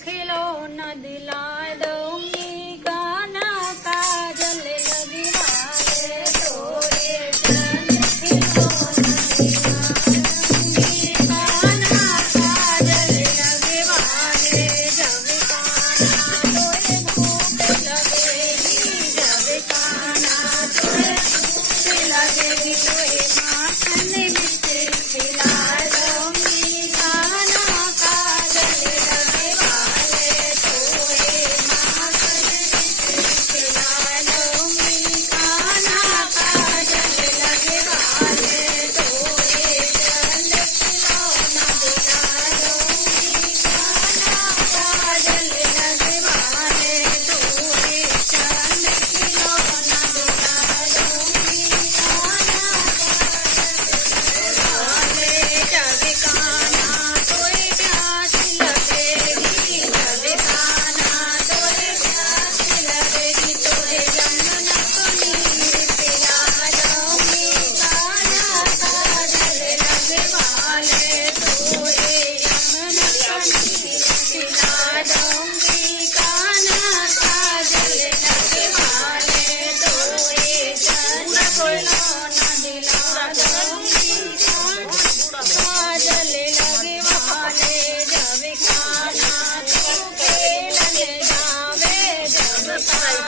खिलौना दिला दूंगी, काना काजल लगवाले तोरे चंद खिलौना दिला दूंगी, काना काजल लगवाले जब काना तोरे भूख लगेगी, जब काना तोरे भूख लगेगी तोरे माखन मिश्री खिला दूंगी, काना काजल लगवाले तोरे माखन मिश्री खिला दूंगी, काना काजल लगवाले तोरे चंद खिलौना दिला दूंगी, काना काजल लगवाले तोरे चंद खिलौना दिला दूंगी, काना वाले जब काना तोरे प्यास लगेगी, जब काना तोरे प्यास लगेगी तोरे यमुना को नीर पिला दूंगी, काना काजल लगवाले तोरे यमुना को नीर पिला दूंगी, काना काजल लगवाले तोरे चंद खिलौना दिला दूंगी, काजल लगवाले जब काना तू खेलने जावे, जब काना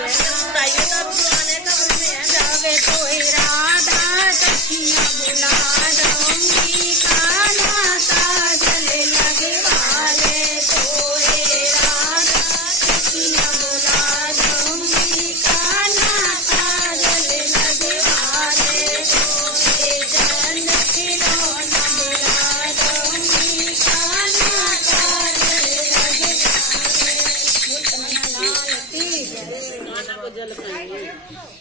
जावे कोई राधा सखियाँ बुला दूंगी, काना काजल लगवाले तोरे राधा सखियाँ बुला दूंगी, काना काजल लगवाले तोरे चंद खिलौना दिला दूंगी, काना काजल लगवाले।